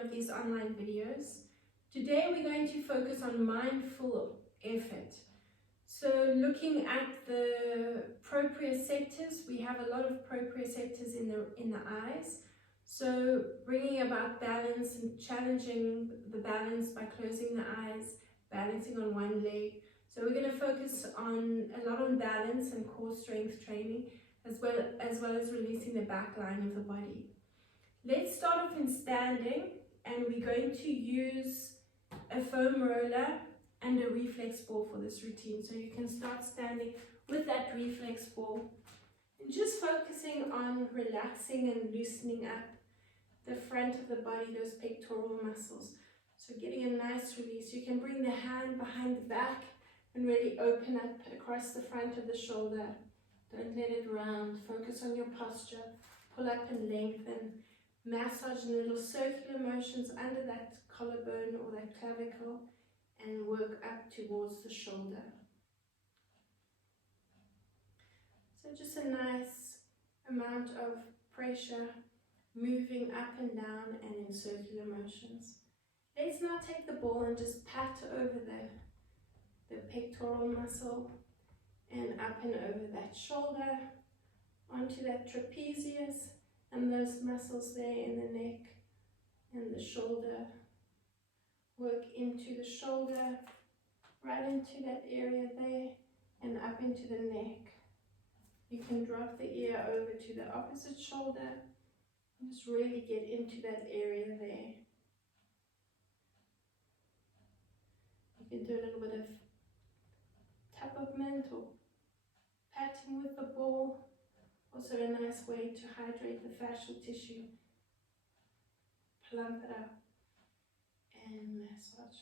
of these online videos. Today we're going to focus on mindful effort. So looking at the proprioceptors, we have a lot of proprioceptors in the eyes. So bringing about balance and challenging the balance by closing the eyes, balancing on one leg. So we're going to focus on a lot on balance and core strength training, as well as releasing the back line of the body. Let's start off in standing, and we're going to use a foam roller and a reflex ball for this routine. So you can start standing with that reflex ball and just focusing on relaxing and loosening up the front of the body, those pectoral muscles. So getting a nice release. You can bring the hand behind the back and really open up across the front of the shoulder. Don't let it round. Focus on your posture. Pull up and lengthen. Massage in little circular motions under that collarbone or that clavicle and work up towards the shoulder. So just a nice amount of pressure moving up and down and in circular motions. Let's now take the ball and just pat over the pectoral muscle and up and over that shoulder, onto that trapezius and those muscles there in the neck and the shoulder. Work into the shoulder, right into that area there and up into the neck. You can drop the ear over to the opposite shoulder and just really get into that area there. You can do a little bit of tap-upment or patting with the ball. Also a nice way to hydrate the fascial tissue. Plump it up and massage.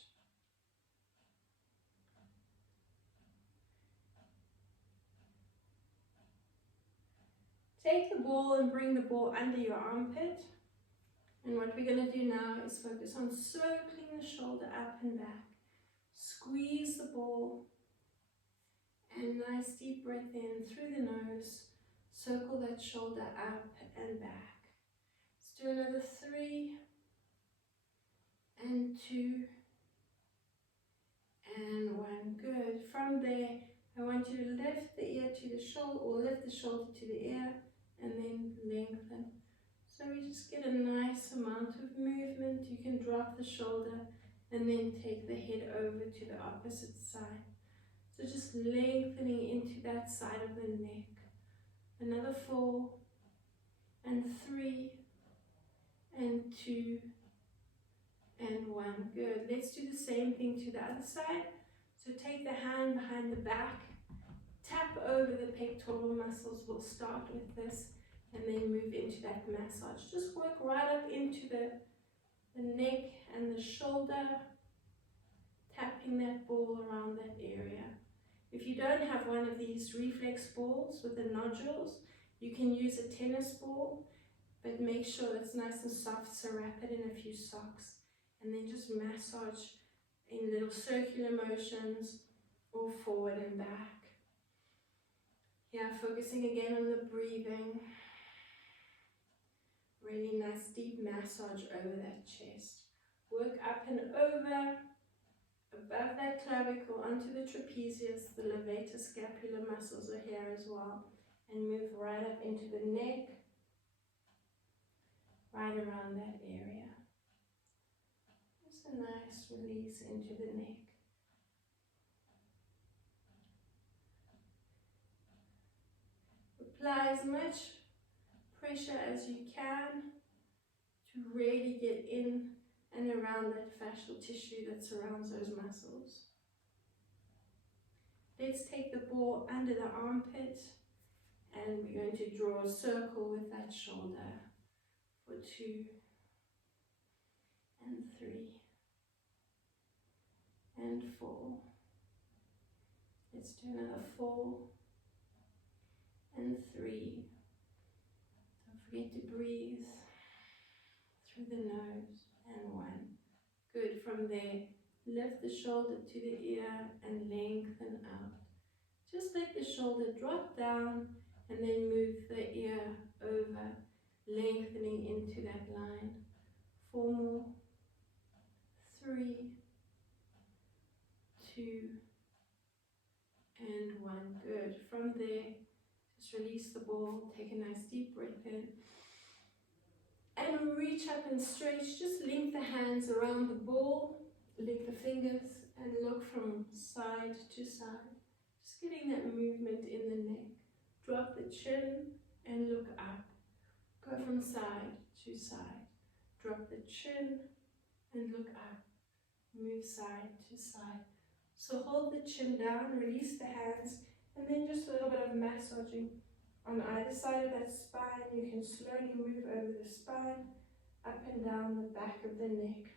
Take the ball and bring the ball under your armpit. And what we're going to do now is focus on circling the shoulder up and back. Squeeze the ball and nice deep breath in through the nose. Circle that shoulder up and back. Let's do another 3 and 2 and 1. Good. From there, I want you to lift the ear to the shoulder, or lift the shoulder to the ear, and then lengthen. So we just get a nice amount of movement. You can drop the shoulder and then take the head over to the opposite side. So just lengthening into that side of the neck. Another 4 and 3 and 2 and 1. Good. Let's do the same thing to the other side. So take the hand behind the back, tap over the pectoral muscles. We'll start with this and then move into that massage. Just work right up into the neck and the shoulder, tapping that ball around that area. If you don't have one of these reflex balls with the nodules, you can use a tennis ball, but make sure it's nice and soft, so wrap it in a few socks and then just massage in little circular motions or forward and back. Yeah, focusing again on the breathing. Really nice deep massage over that chest. Work up and over, above that clavicle, onto the trapezius. The levator scapular muscles are here as well. And move right up into the neck, right around that area. Just a nice release into the neck. Apply as much pressure as you can to really get in and around that fascial tissue that surrounds those muscles. Let's take the ball under the armpit and we're going to draw a circle with that shoulder for 2 and 3 and 4. Let's do another 4 and 3. Don't forget to breathe through the nose, and 1. Good. From there, lift the shoulder to the ear and lengthen out. Just let the shoulder drop down and then move the ear over, lengthening into that line. 4 more 2, and 1. Good. From there, just release the ball, take a nice deep breath in, and reach up and stretch. Just link the hands around the ball, link the fingers, and look from side to side. Just getting that movement in the neck. Drop the chin and look up. Go from side to side. Drop the chin and look up. Move side to side. So hold the chin down, release the hands, and then just a little bit of massaging on either side of that spine. You can slowly move over the spine, up and down the back of the neck.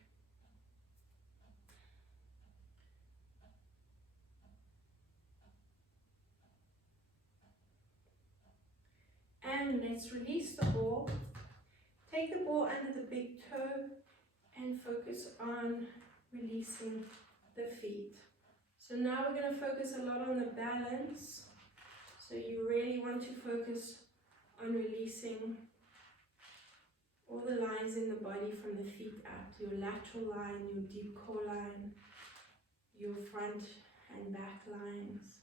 And let's release the ball. Take the ball under the big toe and focus on releasing the feet. So now we're going to focus a lot on the balance. So you really want to focus on releasing all the lines in the body from the feet up. Your lateral line, your deep core line, your front and back lines.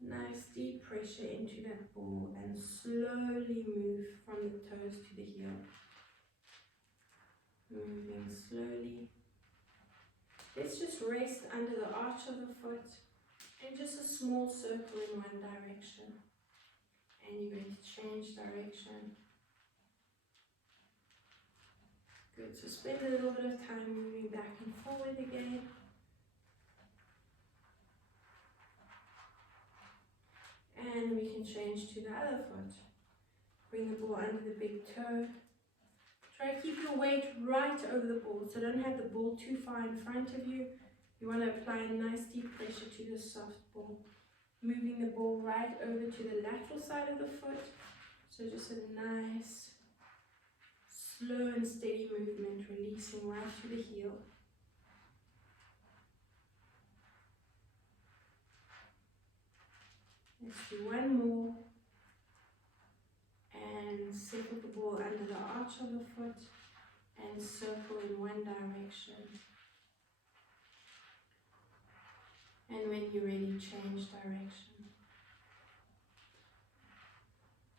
Nice deep pressure into that ball and slowly move from the toes to the heel. Moving slowly. Let's just rest under the arch of the foot and just a small circle in one direction. And you're going to change direction. Good, so spend a little bit of time moving back and forward again. And we can change to the other foot. Bring the ball under the big toe. Try to keep your weight right over the ball, so don't have the ball too far in front of you. You want to apply a nice deep pressure to the soft ball. Moving the ball right over to the lateral side of the foot. So just a nice, slow and steady movement, releasing right to the heel. Let's do one more. And circle the ball under the arch of the foot and circle in one direction. And when you're ready, change direction.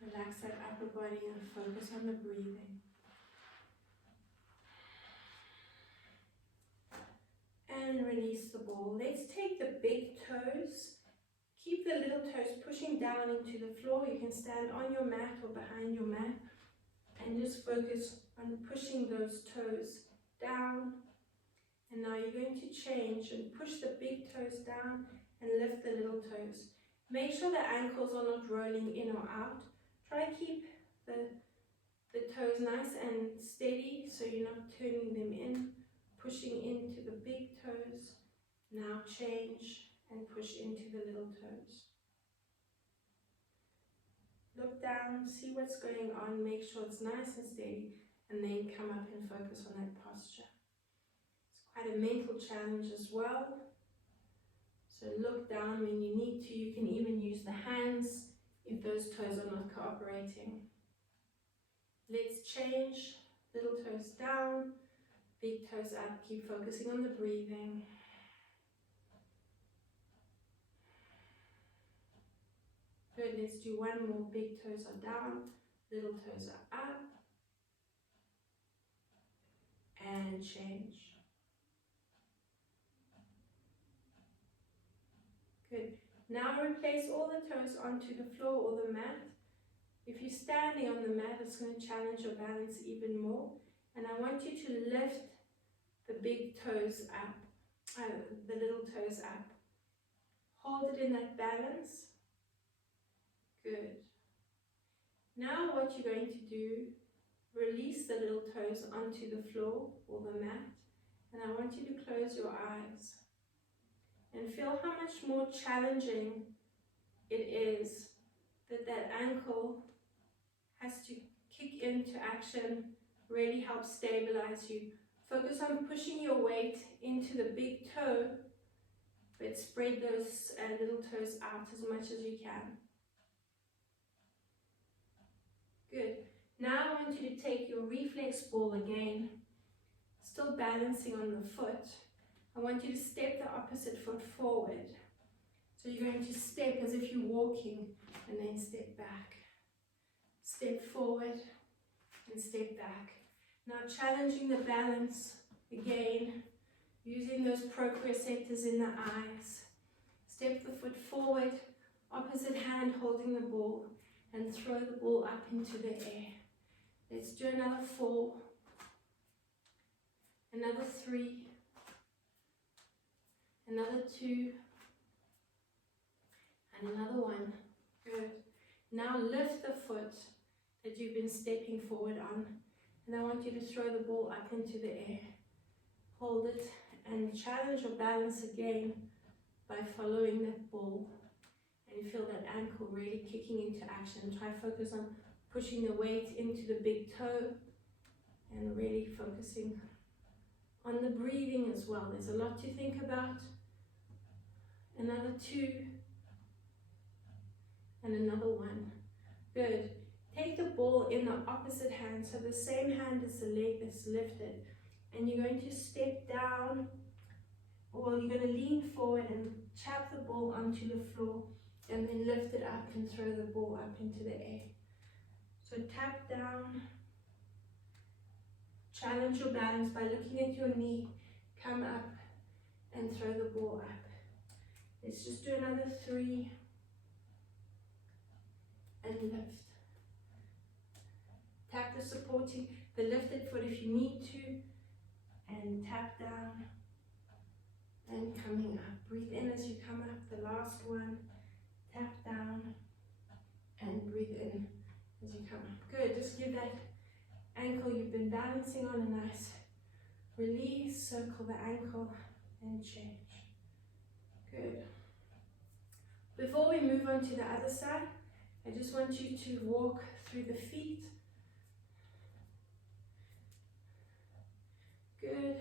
Relax that upper body and focus on the breathing. And release the ball. Let's take the big toes. Keep the little toes pushing down into the floor. You can stand on your mat or behind your mat and just focus on pushing those toes down. And now you're going to change and push the big toes down and lift the little toes. Make sure the ankles are not rolling in or out. Try to keep the toes nice and steady so you're not turning them in, pushing into the big toes. Now change and push into the little toes. Look down, see what's going on, make sure it's nice and steady, and then come up and focus on that posture. It's quite a mental challenge as well. So look down when you need to. You can even use the hands if those toes are not cooperating. Let's change. Little toes down, big toes up. Keep focusing on the breathing. Good, let's do one more. Big toes are down, little toes are up. And change. Good. Now replace all the toes onto the floor or the mat. If you're standing on the mat, it's going to challenge your balance even more. And I want you to lift the big toes up, the little toes up. Hold it in that balance. Good. Now what you're going to do, release the little toes onto the floor or the mat, and I want you to close your eyes and feel how much more challenging it is that ankle has to kick into action, really help stabilize you. Focus on pushing your weight into the big toe, but spread those little toes out as much as you can. Good. Now I want you to take your reflex ball again, still balancing on the foot, I want you to step the opposite foot forward. So you're going to step as if you're walking and then step back. Step forward and step back. Now challenging the balance again, using those proprioceptors in the eyes. Step the foot forward, opposite hand holding the ball, and throw the ball up into the air. Let's do another 4, another 3, another 2, and another 1. Good. Now lift the foot that you've been stepping forward on, and I want you to throw the ball up into the air. Hold it and challenge your balance again by following that ball. And you feel that ankle really kicking into action. Try focus on pushing the weight into the big toe and really focusing on the breathing as well. There's a lot to think about. Another 2 and another 1. Good. Take the ball in the opposite hand, so the same hand as the leg that's lifted, and you're going to step down, or you're going to lean forward and tap the ball onto the floor and then lift it up and throw the ball up into the air. So tap down, challenge your balance by looking at your knee, come up and throw the ball up. Let's just do another 3 and lift. Tap the supporting, the lifted foot if you need to, and tap down and coming up. Breathe in as you come up, the last one. Tap down and breathe in as you come up. Good, just give that ankle you've been balancing on a nice release. Circle the ankle and change. Good. Before we move on to the other side, I just want you to walk through the feet. Good.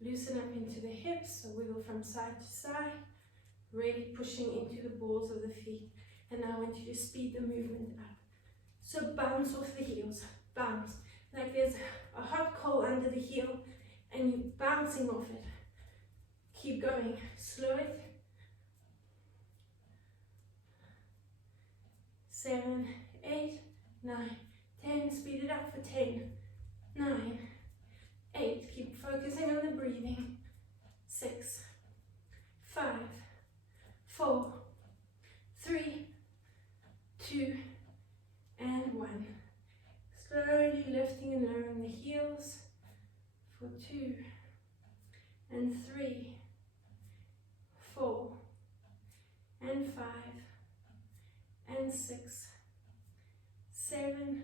Loosen up into the hips, so wiggle from side to side, really pushing into the balls of the feet. And now I want you to speed the movement up. So bounce off the heels, bounce. Like there's a hot coal under the heel and you're bouncing off it. Keep going, slow it. 7, 8, 9, 10, speed it up for 10, 9, 8, keep focusing on the breathing, 6, 5, 4, 3, 2, and 1. Slowly lifting and lowering the heels for 2, and 3, 4, and 5, and 6, 7,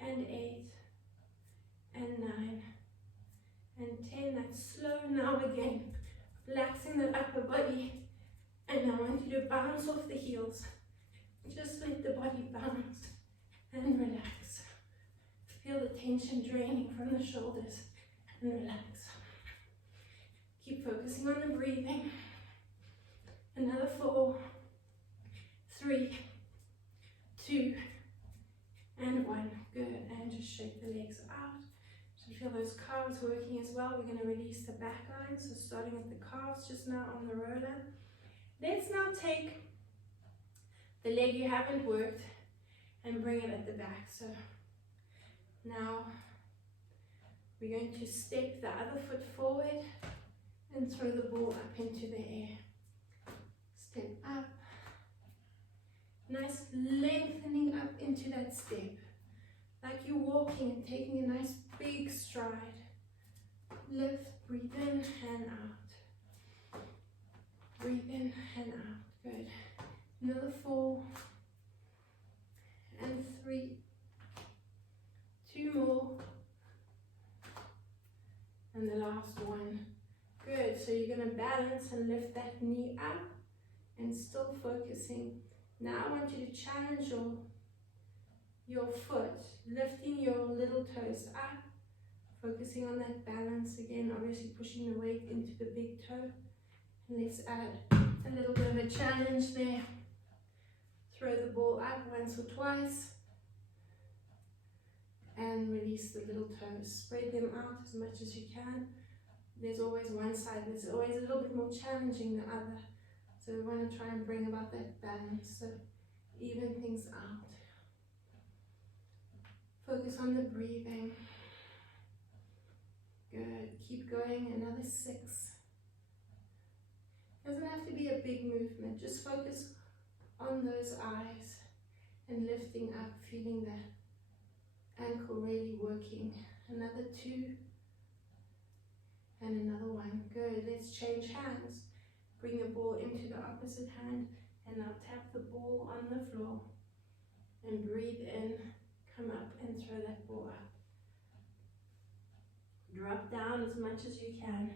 and 8, and 9, and 10. That's slow now again. Relaxing the upper body. And I want you to bounce off the heels. Just let the body bounce and relax. Feel the tension draining from the shoulders and relax. Keep focusing on the breathing. Another 4, 3, 2, and 1. Good. And just shake the legs out. So feel those calves working as well. We're going to release the back line. So starting at the calves just now on the roller. Let's now take the leg you haven't worked and bring it at the back. So now we're going to step the other foot forward and throw the ball up into the air. Step up. Nice lengthening up into that step. Like you're walking and taking a nice big stride. Lift, breathe in and out. Breathe in and out. Good. Another 4 and 3. 2 more. And the last one. Good. So you're going to balance and lift that knee up and still focusing. Now I want you to challenge your foot, lifting your little toes up, focusing on that balance again, obviously pushing the weight into the big toe. And let's add a little bit of a challenge there. Throw the ball up once or twice and release the little toes. Spread them out as much as you can. There's always one side that's always a little bit more challenging than the other. So we want to try and bring about that balance, so even things out. Focus on the breathing. Good. Keep going. Another 6. Doesn't have to be a big movement. Just focus on those eyes and lifting up, feeling the ankle really working. Another 2 and another 1. Good. Let's change hands. Bring the ball into the opposite hand and now tap the ball on the floor and breathe in, come up and throw that ball up. Drop down as much as you can.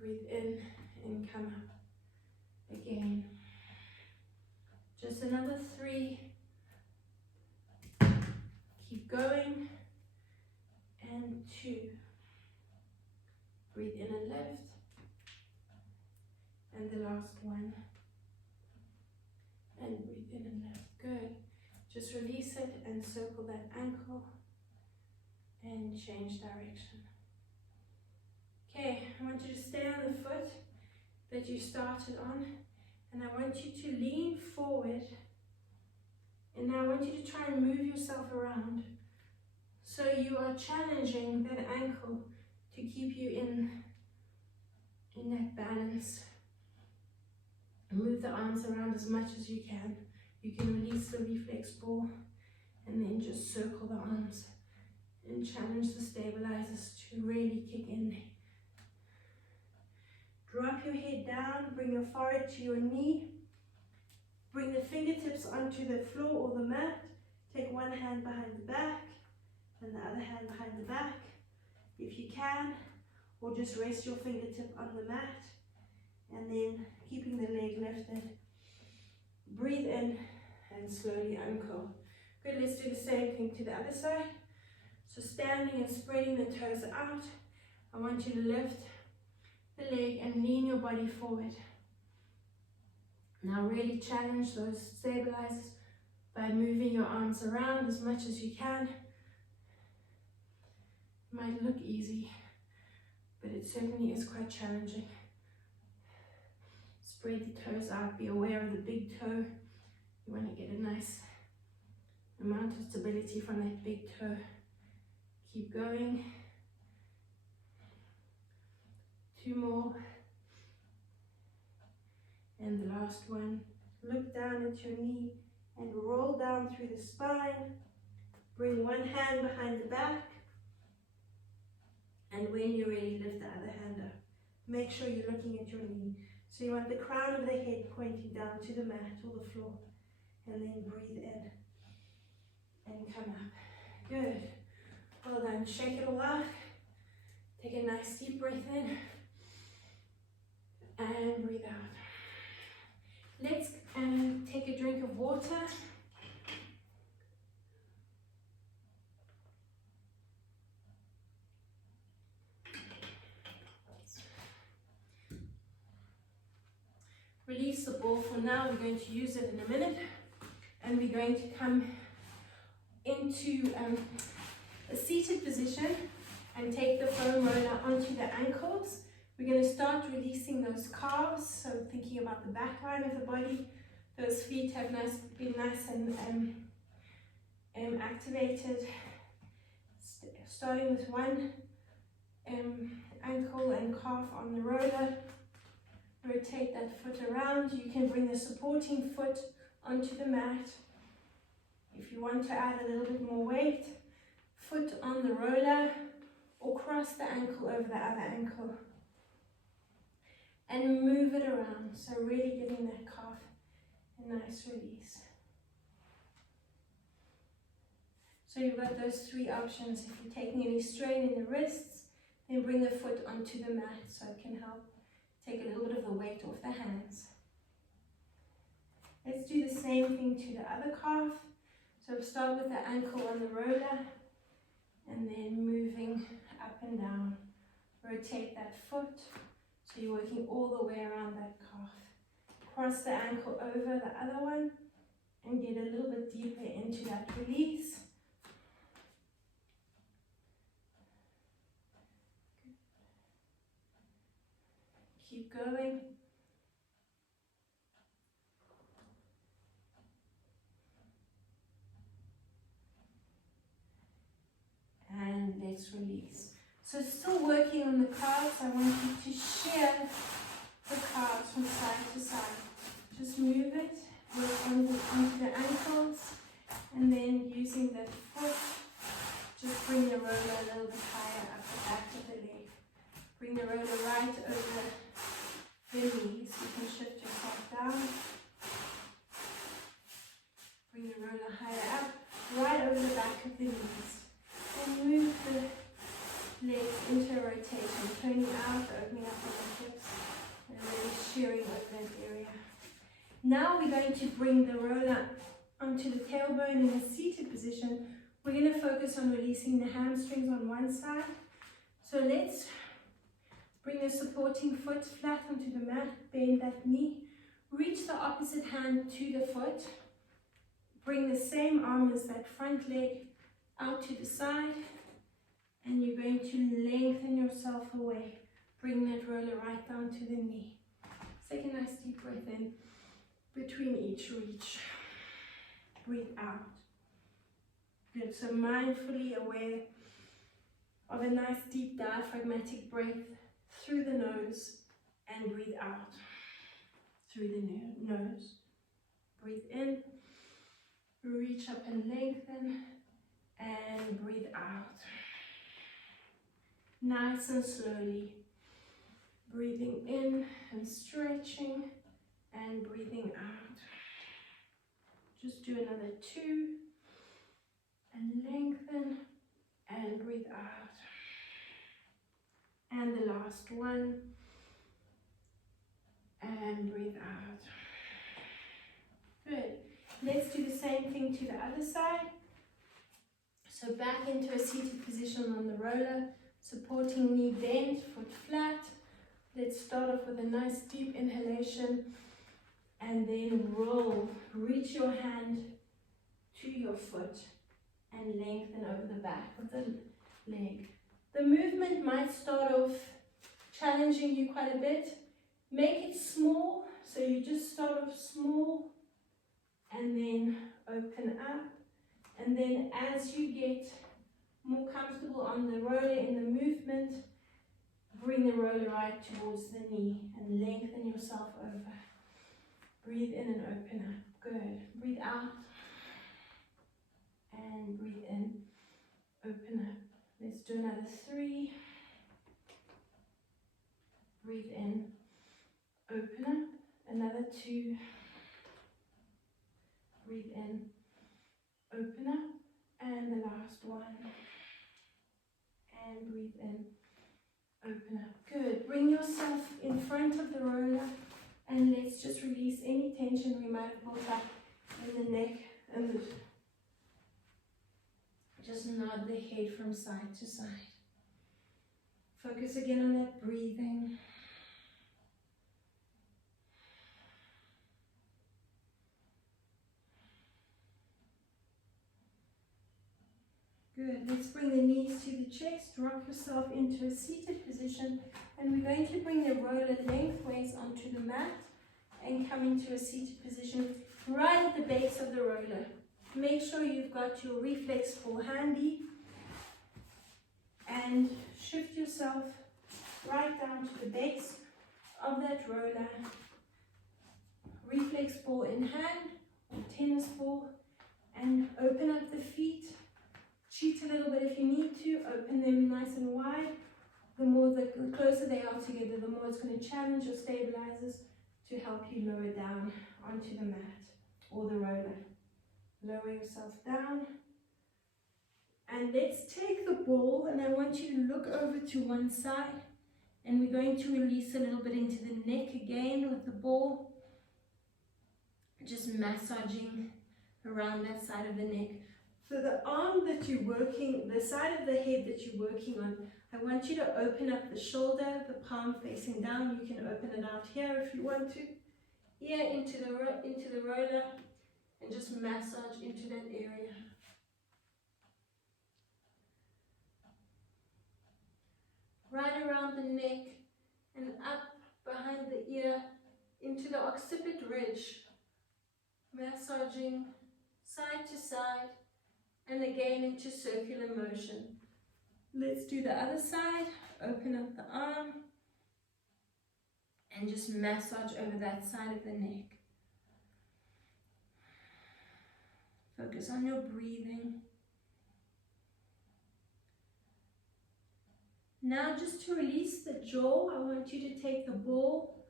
Breathe in and come up again. Just another 3. Keep going. And 2. Breathe in and lift. And the last 1. And breathe in and lift. Good. Just release it and circle that ankle and change direction. Okay, I want you to stay on the foot that you started on, and I want you to lean forward, and now I want you to try and move yourself around. So you are challenging that ankle to keep you in that balance. Move the arms around as much as you can. You can release the reflex ball and then just circle the arms and challenge the stabilizers to really kick in. Drop your head down, bring your forehead to your knee. Bring the fingertips onto the floor or the mat. Take one hand behind the back and the other hand behind the back, if you can, or just rest your fingertip on the mat and then keeping the leg lifted. Breathe in and slowly uncurl. Good, let's do the same thing to the other side. So standing and spreading the toes out, I want you to lift the leg and lean your body forward. Now really challenge those stabilizers by moving your arms around as much as you can. It might look easy, but it certainly is quite challenging. Spread the toes out, be aware of the big toe. You want to get a nice amount of stability from that big toe. Keep going. 2 more. And the last one. Look down at your knee and roll down through the spine. Bring one hand behind the back. And when you're ready, lift the other hand up. Make sure you're looking at your knee. So you want the crown of the head pointing down to the mat or the floor. And then breathe in and come up. Good. Well done. Shake it all out. Take a nice deep breath in and breathe out. Let's take a drink of water. Release the ball for now. We're going to use it in a minute, and we're going to come into a seated position and take the foam roller onto the ankles. We're going to start releasing those calves, so thinking about the back line of the body. Those feet have been nice and activated. Starting with one ankle and calf on the roller. Rotate that foot around. You can bring the supporting foot onto the mat. If you want to add a little bit more weight, foot on the roller or cross the ankle over the other ankle. And move it around, so really giving that calf a nice release. So you've got those 3 options. If you're taking any strain in the wrists, then bring the foot onto the mat so it can help take a little bit of the weight off the hands. Let's do the same thing to the other calf. So start with the ankle on the roller and then moving up and down. Rotate that foot. So you're working all the way around that calf. Cross the ankle over the other one and get a little bit deeper into that release. going. And let's release. So still working on the calves, I want you to shear the calves from side to side. Just move it, work onto the ankles, and then using the foot, just bring the roller a little bit higher up the back of the leg. Bring the roller right over the knees. You can shift yourself down. Bring the roller higher up, right over the back of the knees. And move the legs into a rotation, turning out, opening up on the hips, and really shearing over that area. Now we're going to bring the roller onto the tailbone in a seated position. We're going to focus on releasing the hamstrings on one side. So let's bring the supporting foot flat onto the mat, bend that knee, reach the opposite hand to the foot, bring the same arm as that front leg out to the side, and you're going to lengthen yourself away. Bring that roller right down to the knee. Take a nice deep breath in between each reach. Breathe out. Good, so mindfully aware of a nice deep diaphragmatic breath through the nose and breathe out through the nose. Breathe in, reach up and lengthen, and breathe out. Nice and slowly. Breathing in and stretching and breathing out. Just do another 2 and lengthen and breathe out. And the last one and breathe out. Good. Let's do the same thing to the other side. So back into a seated position on the roller, supporting knee bent, foot flat. Let's start off with a nice deep inhalation and then roll. Reach your hand to your foot and lengthen over the back of the leg. The movement might start off challenging you quite a bit. Make it small, so you just start off small and then open up. And then as you get more comfortable on the roller in the movement, bring the roller right towards the knee and lengthen yourself over. Breathe in and open up. Good. Breathe out and breathe in. Open up. Let's do another 3. Breathe in. Open up. Another 2. Breathe in. Open up. And the last one. And breathe in. Open up. Good. Bring yourself in front of the roller and let's just release any tension we might have built up in the neck and just nod the head from side to side. Focus again on that breathing. Good. Let's bring the knees to the chest, rock yourself into a seated position, and we're going to bring the roller lengthways onto the mat and come into a seated position right at the base of the roller. Make sure you've got your Reflex Ball handy and shift yourself right down to the base of that roller. Reflex Ball in hand or tennis ball, and open up the feet. Cheat a little bit if you need to, open them nice and wide. The closer they are together, the more it's going to challenge your stabilizers to help you lower down onto the mat or the roller. Lower yourself down. And let's take the ball, and I want you to look over to one side, and we're going to release a little bit into the neck again with the ball. Just massaging around that side of the neck. So the arm that you're working, the side of the head that you're working on, I want you to open up the shoulder, the palm facing down. You can open it out here if you want to. Here into the roller, and just massage into that area. Right around the neck and up behind the ear into the occiput ridge, massaging side to side and again into circular motion. Let's do the other side. Open up the arm and just massage over that side of the neck. Focus on your breathing. Now, just to release the jaw, I want you to take the ball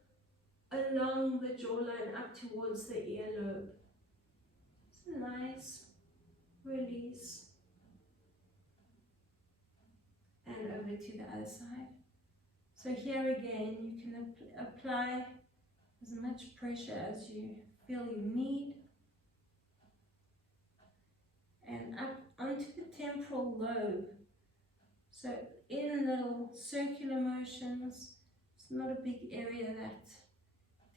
along the jawline up towards the earlobe. It's a nice release. And over to the other side. So here again, you can apply as much pressure as you feel you need. And up onto the temporal lobe. So in little circular motions, it's not a big area, that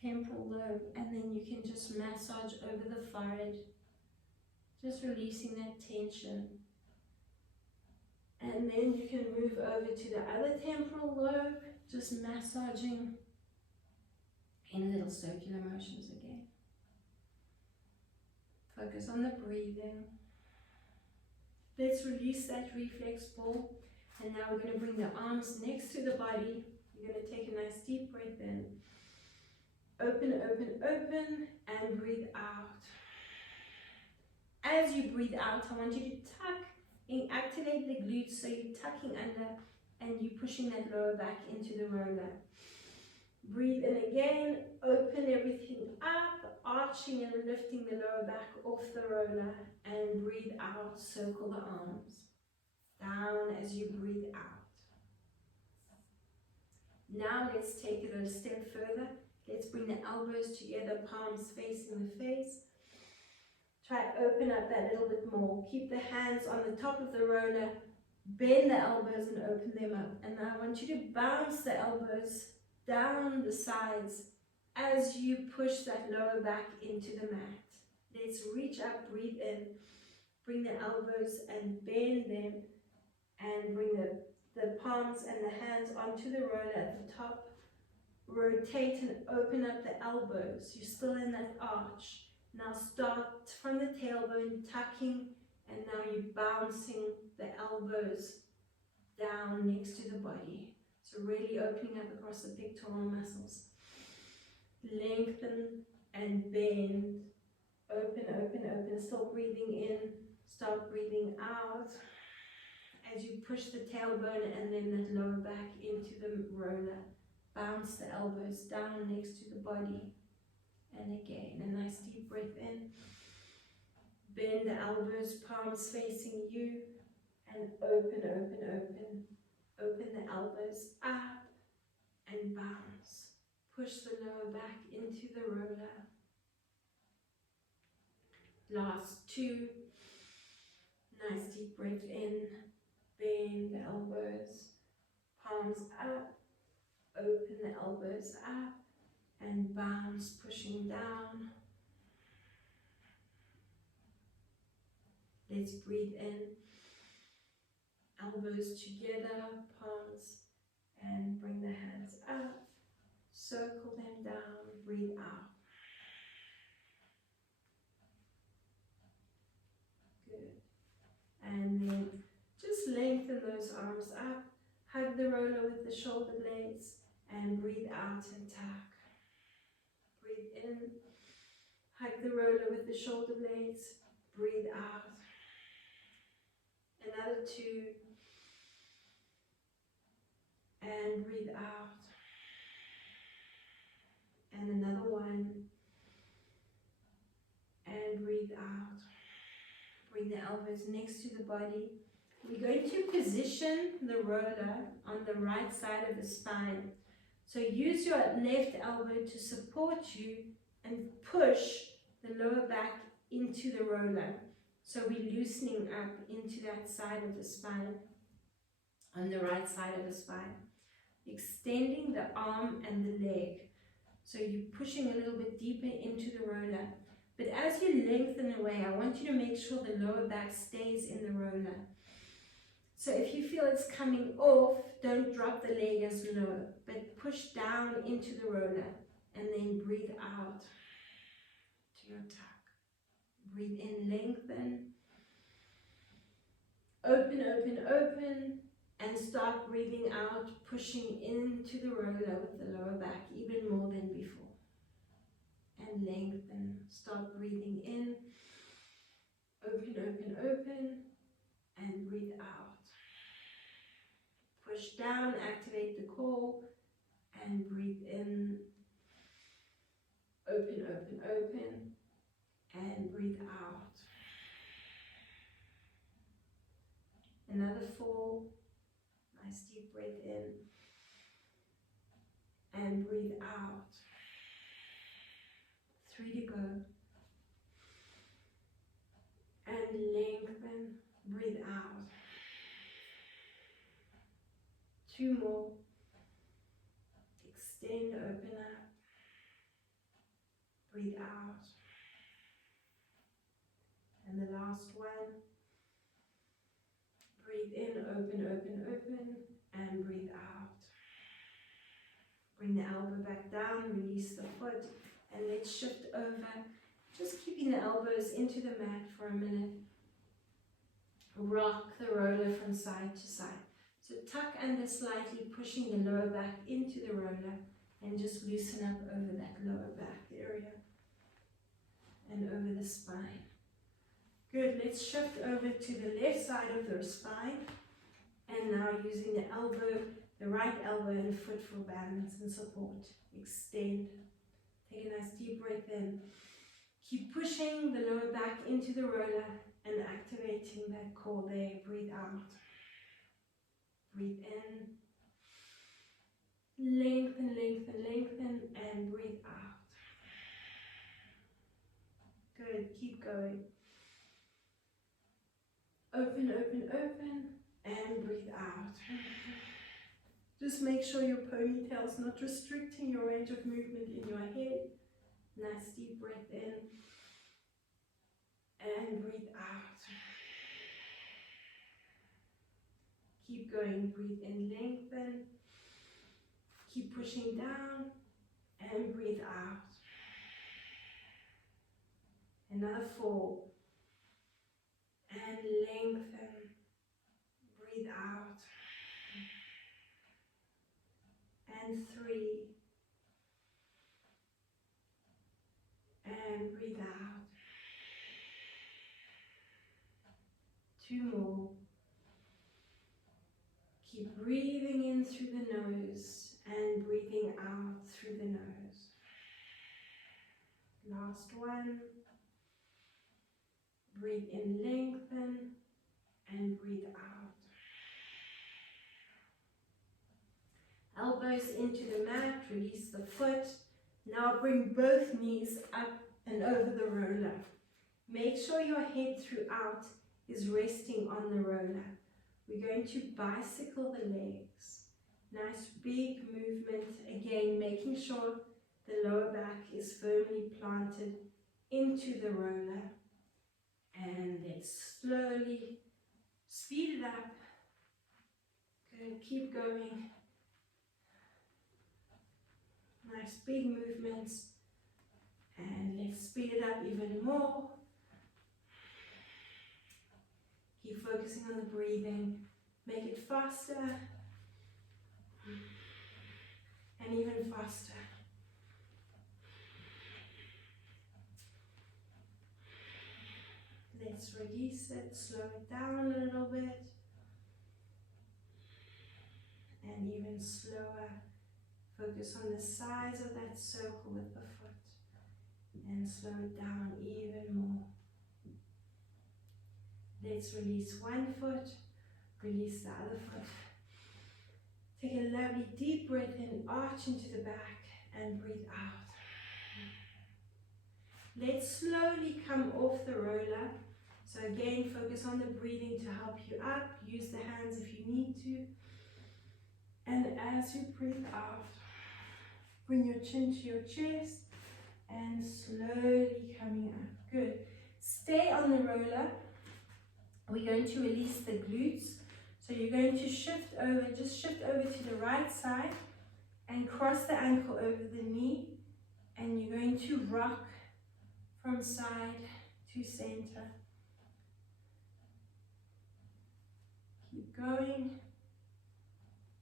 temporal lobe, and then you can just massage over the forehead, just releasing that tension. And then you can move over to the other temporal lobe, just massaging in little circular motions again. Focus on the breathing. Let's release that reflex ball. And now we're going to bring the arms next to the body. You're going to take a nice deep breath in. Open, open, open, and breathe out. As you breathe out, I want you to tuck and activate the glutes, so you're tucking under and you're pushing that lower back into the roller. Breathe in again, open everything up, arching and lifting the lower back off the roller, and breathe out, circle the arms down as you breathe out. Now let's take it a step further. Let's bring the elbows together, palms facing the face. Try to open up that little bit more. Keep the hands on the top of the roller, bend the elbows and open them up. And now I want you to bounce the elbows down the sides as you push that lower back into the mat. Let's reach up, breathe in, bring the elbows and bend them, and bring the palms and the hands onto the roller at the top. Rotate and open up the elbows. You're still in that arch. Now start from the tailbone, tucking, and now you're bouncing the elbows down next to the body. So really opening up across the pectoral muscles. Lengthen and bend. Open, open, open. Still breathing in. Start breathing out as you push the tailbone and then that lower back into the roller. Bounce the elbows down next to the body. And again, a nice deep breath in. Bend the elbows, palms facing you. And open, open, open. Open the elbows up and bounce. Push the lower back into the roller. Last two. Nice deep breath in. Bend the elbows, palms up. Open the elbows up and bounce, pushing down. Let's breathe in. Elbows together, palms, and bring the hands up. Circle them down, breathe out. Good. And then just lengthen those arms up. Hug the roller with the shoulder blades and breathe out and tuck. Breathe in. Hug the roller with the shoulder blades. Breathe out. Another two. And breathe out. And another one. And breathe out. Bring the elbows next to the body. We're going to position the roller on the right side of the spine. So use your left elbow to support you and push the lower back into the roller. So we're loosening up into that side of the spine, on the right side of the spine. Extending the arm and the leg. So you're pushing a little bit deeper into the roller. But as you lengthen away, I want you to make sure the lower back stays in the roller. So if you feel it's coming off, don't drop the leg as low, but push down into the roller and then breathe out to your tuck. Breathe in, lengthen. Open, open, open. And start breathing out, pushing into the roller with the lower back even more than before. And lengthen. Start breathing in. Open, open, open. And breathe out. Push down, activate the core. And breathe in. Open, open, open. And breathe out. Another 4. Nice deep breath in. And breathe out. 3 to go. And lengthen. Breathe out. 2 more. Extend, open up. Breathe out. And the last one. Breathe in, open, open, open, and breathe out. Bring the elbow back down, release the foot, and let's shift over. Just keeping the elbows into the mat for a minute. Rock the roller from side to side. So tuck under slightly, pushing the lower back into the roller, and just loosen up over that lower back area and over the spine. Good, let's shift over to the left side of the spine, and now using the elbow, the right elbow and foot for balance and support. Extend, take a nice deep breath in. Keep pushing the lower back into the roller and activating that core there. Breathe out. Breathe in. Lengthen, lengthen, lengthen, and breathe out. Good, keep going. Open, open, open, and breathe out. Just make sure your ponytail is not restricting your range of movement in your head. Nice deep breath in, and breathe out. Keep going, breathe in, lengthen. Keep pushing down, and breathe out. Another 4. And lengthen, breathe out, and 3, and breathe out, 2 more. Keep breathing in through the nose and breathing out through the nose. Last one. Breathe in, lengthen, and breathe out. Elbows into the mat, release the foot. Now bring both knees up and over the roller. Make sure your head throughout is resting on the roller. We're going to bicycle the legs. Nice big movement. Again, making sure the lower back is firmly planted into the roller. And let's slowly speed it up. Good, keep going. Nice big movements. And let's speed it up even more. Keep focusing on the breathing. Make it faster. And even faster. Let's release it, slow it down a little bit. And even slower. Focus on the size of that circle with the foot. And slow it down even more. Let's release one foot, release the other foot. Take a lovely deep breath in, arch into the back, and breathe out. Let's slowly come off the roller. So again, focus on the breathing to help you up. Use the hands if you need to. And as you breathe out, bring your chin to your chest and slowly coming up. Good. Stay on the roller. We're going to release the glutes. So So you're going to shift over, just shift over to the right side and cross the ankle over the knee, and you're going to rock from side to center. Keep going.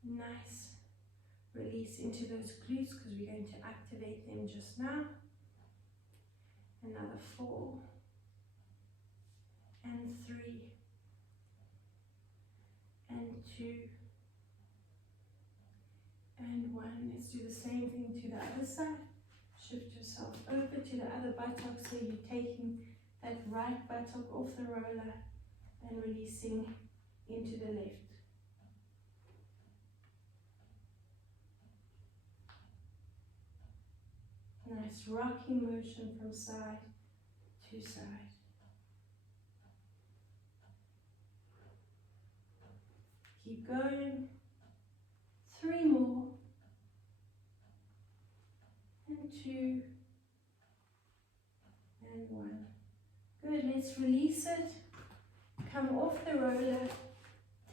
Nice. Release into those glutes because we're going to activate them just now. Another 4 and 3 and 2 and 1. Let's do the same thing to the other side. Shift yourself over to the other buttock, so you're taking that right buttock off the roller and releasing into the left. Nice rocking motion from side to side. Keep going. 3 more. And 2. And 1. Good, let's release it. Come off the roller.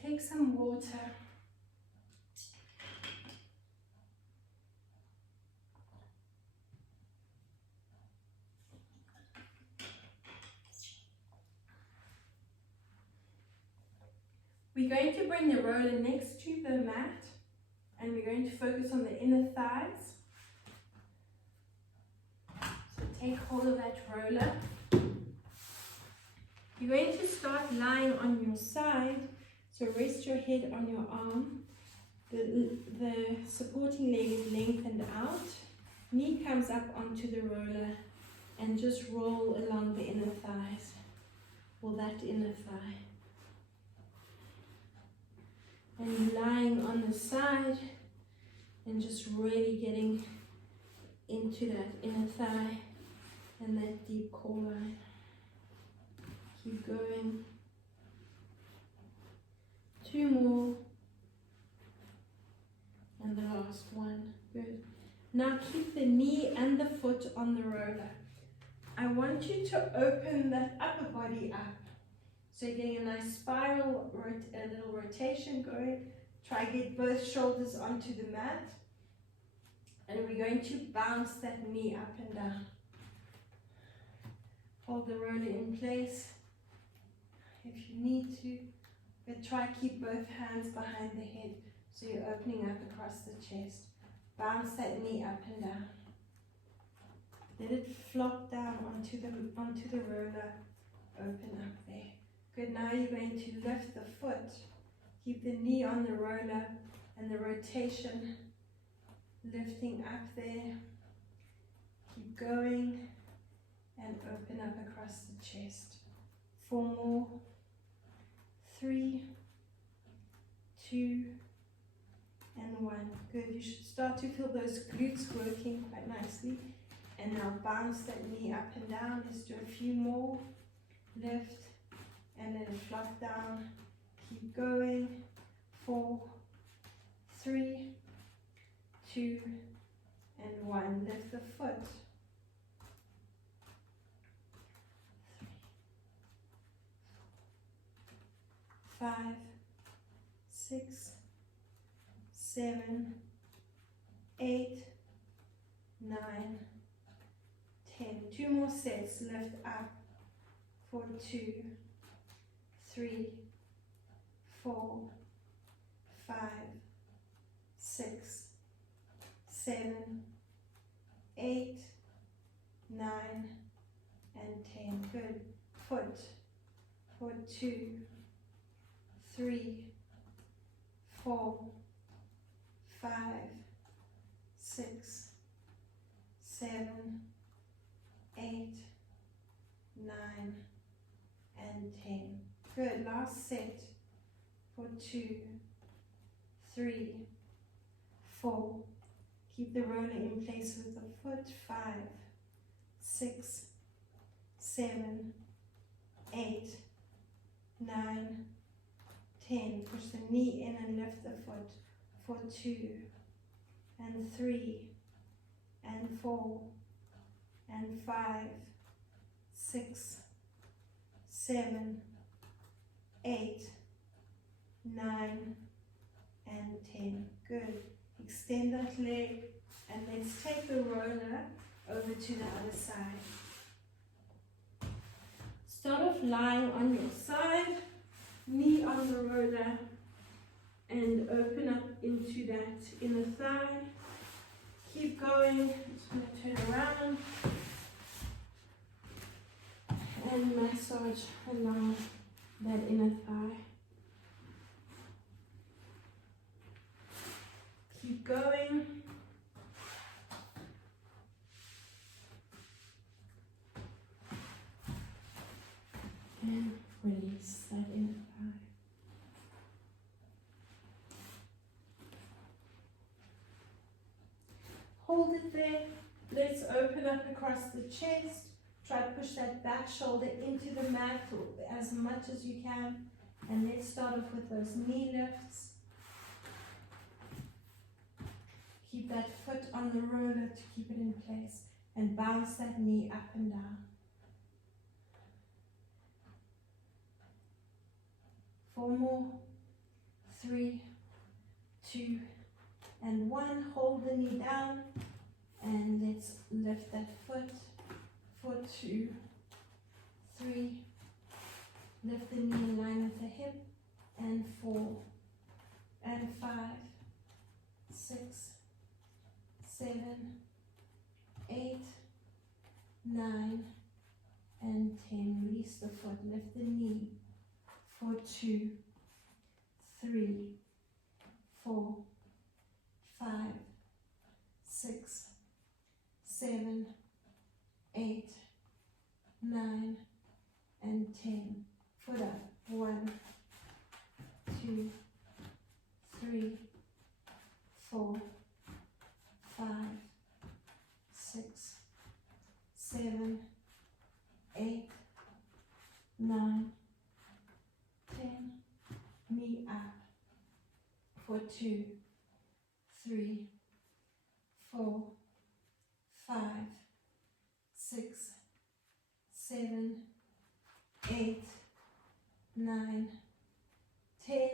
Take some water. We're going to bring the roller next to the mat, and we're going to focus on the inner thighs. So take hold of that roller. You're going to start lying on your side, so rest your head on your arm. The supporting leg is lengthened out. Knee comes up onto the roller, and just roll along the inner thighs, or that inner thigh. And lying on the side and just really getting into that inner thigh and that deep core line. Keep going. 2 more. And the last one. Good. Now keep the knee and the foot on the roller. I want you to open that upper body up. So you're getting a nice spiral, a little rotation going. Try get both shoulders onto the mat. And we're going to bounce that knee up and down. Hold the roller in place if you need to. But try keep both hands behind the head so you're opening up across the chest. Bounce that knee up and down. Let it flop down onto the roller. Open up there. Good, now you're going to lift the foot. Keep the knee on the roller and the rotation lifting up there. Keep going and open up across the chest. 4 more. 3, 2, and 1. Good, you should start to feel those glutes working quite nicely. And now bounce that knee up and down. Let's do a few more. Lift. And then flop down. Keep going. 4, 3, 2, and 1. Lift the foot. 3, 4, 5, 6, 7, 8, 9, 10. 2 more sets. Lift up for 2, 3, 4, 5, 6, 7, 8, 9, and 10. Good. Foot for 2, 3, 4, 5, 6, 7, 8, 9, and 10. Good. Last set for 2, 3, 4. Keep the roller in place with the foot. 5, 6, 7, 8, 9, 10. Push the knee in and lift the foot for 2, and 3, and 4, and 5, 6, 7, 8, 9, and 10. Good. Extend that leg, and let's take the roller over to the other side. Start off lying on your side, knee on the roller, and open up into that inner thigh. Keep going. Just going to turn around and massage along that inner thigh. Keep going. And release that inner thigh. Hold it there. Let's open up across the chest. Try to push that back shoulder into the mat as much as you can. And let's start off with those knee lifts. Keep that foot on the roller to keep it in place. And bounce that knee up and down. 4 more. 3, 2, and 1. Hold the knee down. And let's lift that foot. 4, 2, 3. Lift the knee in line with the hip. And 4, and 5, 6, 7, 8, 9, and 10. Release the foot. Lift the knee. 4, 2, 3, 4, 5, 6, 7, 8, 9, and 10. Foot up. 1, 2, 3, 4, 5, 6, 7, 8, 9, 10. Knee up. 4, 2, 3, 4, 5, 6, 7, 8, 9, 10.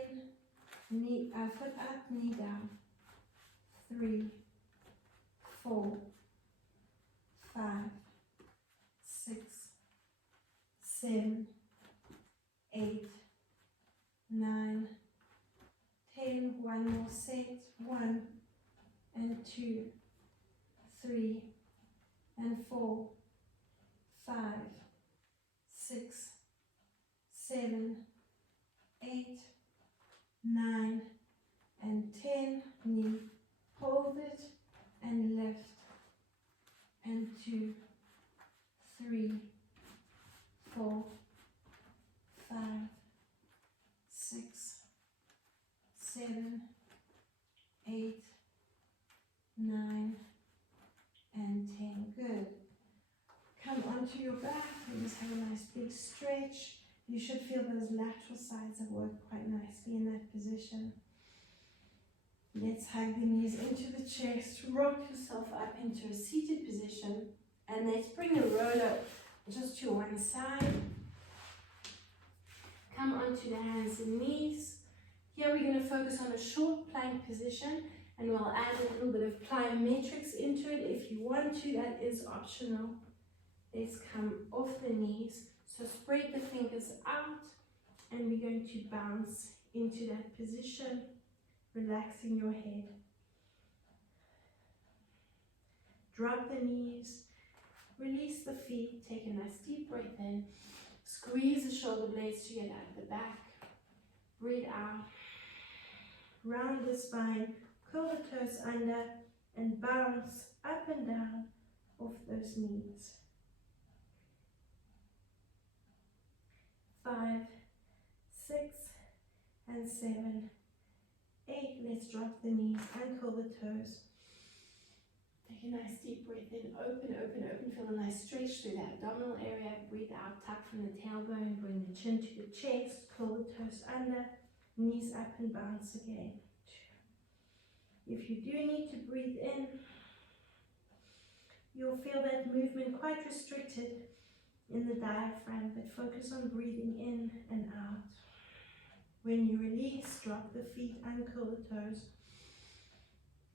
Knee foot up, knee down. 3, 4, 5, 6, 7, 8, 9, 10. One more set. 1, and 2, 3, and 4, 5, 6, 7, 8, 9, and 10. Knee. Hold it and lift. And 2, 3, 4, 5, 6, 7, 8, 9, and 10. Good. Come onto your back and just have a nice big stretch. You should feel those lateral sides have worked quite nicely in that position. Let's hug the knees into the chest. Rock yourself up into a seated position. And let's bring the roller just to one side. Come onto the hands and knees. Here we're going to focus on a short plank position, and we'll add a little bit of plyometrics into it if you want to. That is optional. Let's come off the knees. So spread the fingers out, and we're going to bounce into that position, relaxing your head. Drop the knees, release the feet, take a nice deep breath in, squeeze the shoulder blades to get out of the back, breathe out, round the spine, curl the toes under, and bounce up and down off those knees. 5, 6, and 7, 8. Let's drop the knees, uncurl the toes. Take a nice deep breath in, open, open, open. Feel a nice stretch through that abdominal area. Breathe out, tuck from the tailbone, bring the chin to the chest, curl the toes under, knees up and bounce again. 2. If you do need to breathe in, you'll feel that movement quite restricted in the diaphragm, but focus on breathing in and out. When you release, drop the feet and curl the toes.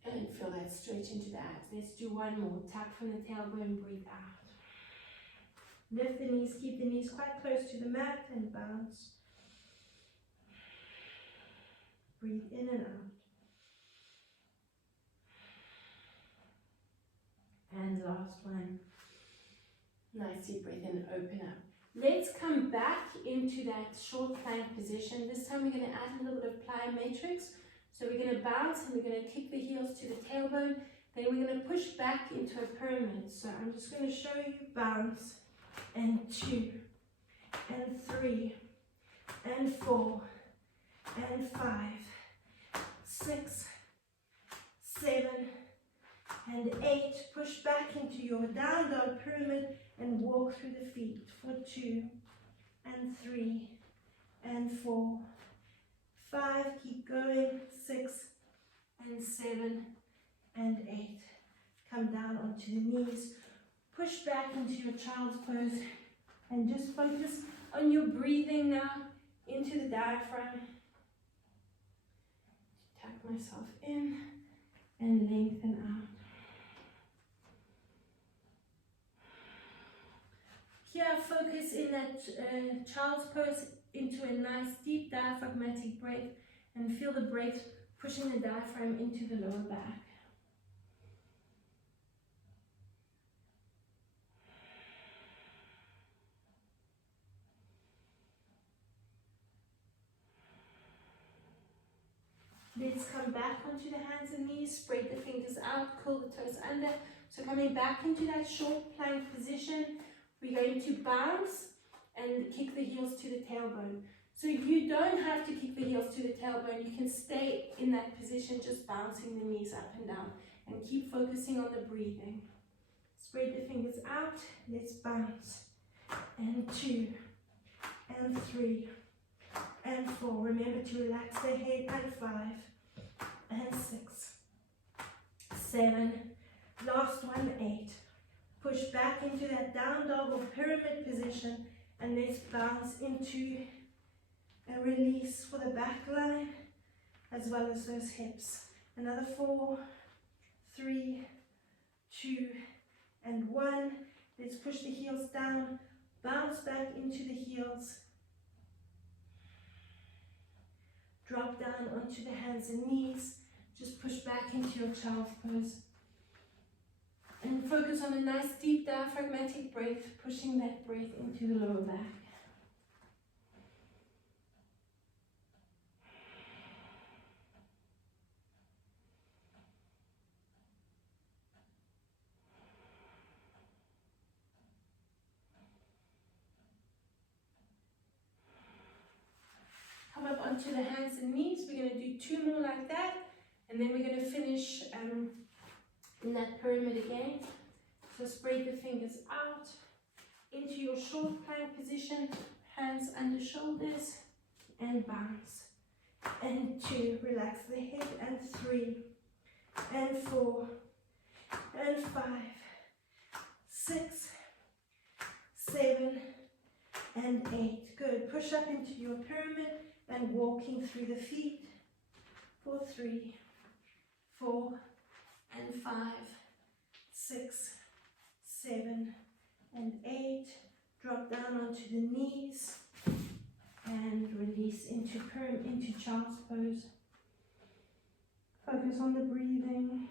And feel that stretch into the abs. Let's do one more. Tap from the tailbone, breathe out. Lift the knees, keep the knees quite close to the mat and bounce. Breathe in and out. And last one. Nice deep breath in, open up. Let's come back into that short plank position. This time we're going to add a little bit of plyometrics. So we're going to bounce and we're going to kick the heels to the tailbone. Then we're going to push back into a pyramid. So I'm just going to show you bounce and 2 and 3 and 4 and 5, 6, 7 and 8. Push back into your down dog pyramid and walk through the feet for 2 and 3 and 4, 5, keep going, 6 and 7 and 8. Come down onto the knees, push back into your child's pose and just focus on your breathing now into the diaphragm. Tap myself in and lengthen out. Here, focus in that child's pose into a nice deep diaphragmatic breath and feel the breath pushing the diaphragm into the lower back. Let's come back onto the hands and knees, spread the fingers out, curl the toes under. So coming back into that short plank position, we're going to bounce and kick the heels to the tailbone. So you don't have to kick the heels to the tailbone. You can stay in that position, just bouncing the knees up and down. And keep focusing on the breathing. Spread the fingers out. Let's bounce. And 2, and 3, and 4. Remember to relax the head. And 5, and 6, 7. Last one, 8. Push back into that down dog or pyramid position. And let's bounce into a release for the back line as well as those hips. Another 4, 3, 2, and 1. Let's push the heels down, bounce back into the heels. Drop down onto the hands and knees. Just push back into your child's pose. And focus on a nice deep diaphragmatic breath, pushing that breath into the lower back. Come up onto the hands and knees. We're going to do 2 more like that, and then we're going to finish in that pyramid again. So spread the fingers out into your short plank position, hands under shoulders, and bounce. And 2, relax the head, and 3, and 4, and 5, 6, 7, and 8. Good. Push up into your pyramid and walking through the feet for 3, 4, and 5, 6, 7, and 8. Drop down onto the knees and release into child's pose. Focus on the breathing.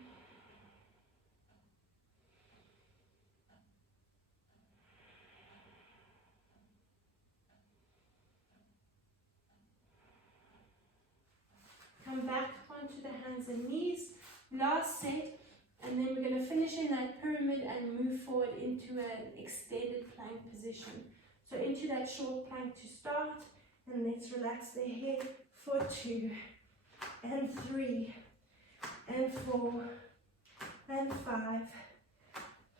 Come back onto the hands and knees. Last set, and then we're going to finish in that pyramid and move forward into an extended plank position. So into that short plank to start, and let's relax the head for 2, and 3, and 4, and 5,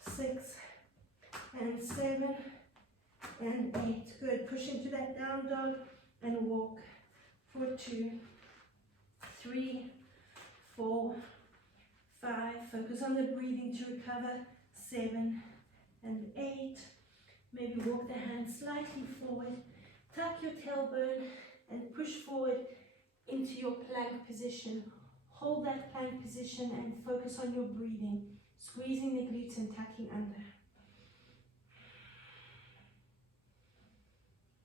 6, and 7, and 8. Good. Push into that down dog and walk for 2, 3, 4, 5. Focus on the breathing to recover. 7 and 8. Maybe walk the hands slightly forward. Tuck your tailbone and push forward into your plank position. Hold that plank position and focus on your breathing, squeezing the glutes and tucking under.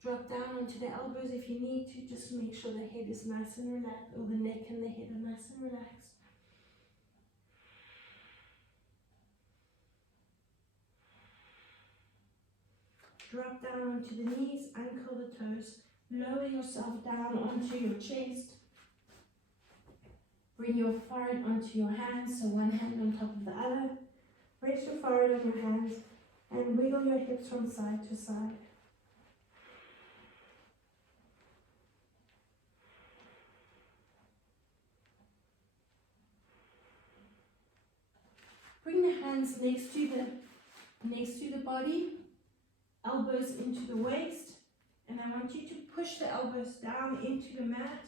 Drop down onto the elbows if you need to, just make sure the head is nice and relaxed, or the neck and the head are nice and relaxed. Drop down onto the knees, uncurl the toes, lower yourself down onto your chest. Bring your forehead onto your hands, so one hand on top of the other. Rest your forehead on your hands and wiggle your hips from side to side. Bring the hands next to the body, elbows into the waist, and I want you to push the elbows down into the mat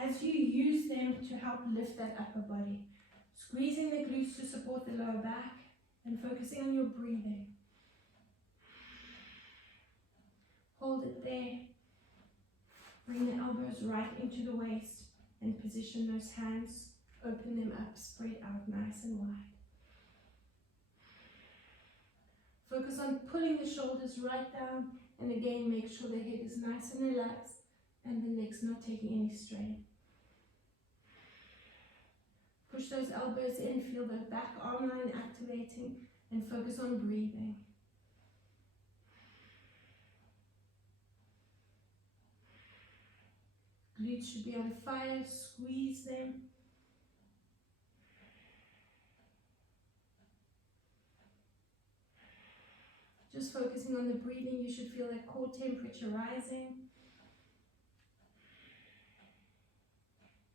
as you use them to help lift that upper body. Squeezing the glutes to support the lower back and focusing on your breathing. Hold it there. Bring the elbows right into the waist and position those hands. Open them up, spread out nice and wide. Focus on pulling the shoulders right down, and again make sure the head is nice and relaxed and the neck's not taking any strain. Push those elbows in, feel the back arm line activating, and focus on breathing. Glutes should be on fire, squeeze them. Just focusing on the breathing, you should feel that core temperature rising.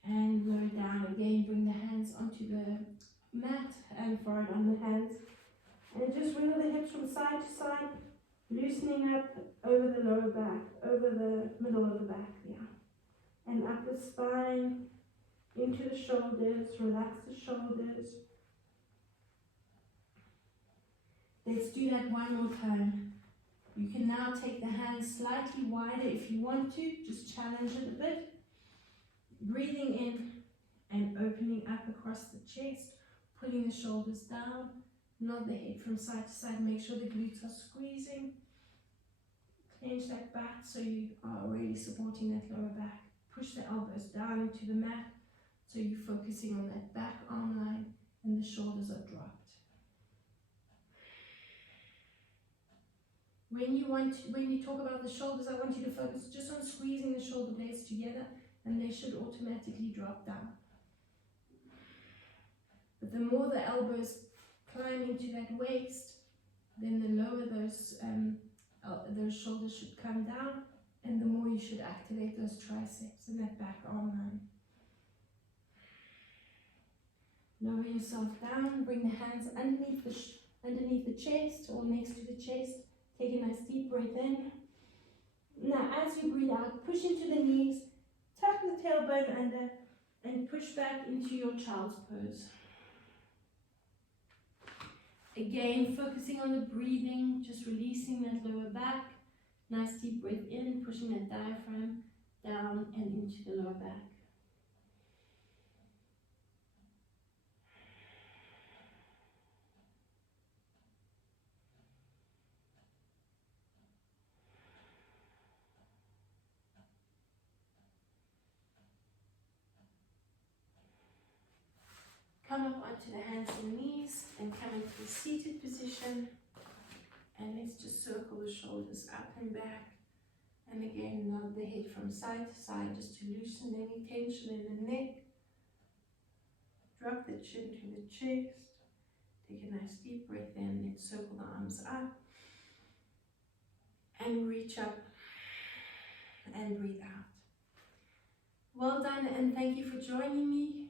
And lower down again, bring the hands onto the mat and forehead on the hands. And just wiggle the hips from side to side, loosening up over the lower back, over the middle of the back, yeah. And up the spine, into the shoulders, relax the shoulders. Let's do that one more time. You can now take the hands slightly wider if you want to, just challenge it a bit. Breathing in and opening up across the chest, pulling the shoulders down, nod the head from side to side, make sure the glutes are squeezing. Clench that back so you are really supporting that lower back. Push the elbows down into the mat so you're focusing on that back arm line and the shoulders are dropped. When you talk about the shoulders, I want you to focus just on squeezing the shoulder blades together, and they should automatically drop down. But the more the elbows climb into that waist, then the lower those shoulders should come down, and the more you should activate those triceps and that back arm line. Lower yourself down, bring the hands underneath the chest or next to the chest. Take a nice deep breath in. Now as you breathe out, push into the knees, tuck the tailbone under, and push back into your child's pose. Again, focusing on the breathing, just releasing that lower back. Nice deep breath in, pushing that diaphragm down and into the lower back. Come up onto the hands and knees and come into the seated position. And let's just circle the shoulders up and back. And again, nod the head from side to side just to loosen any tension in the neck. Drop the chin to the chest. Take a nice deep breath in. Let's circle the arms up. And reach up and breathe out. Well done, and thank you for joining me.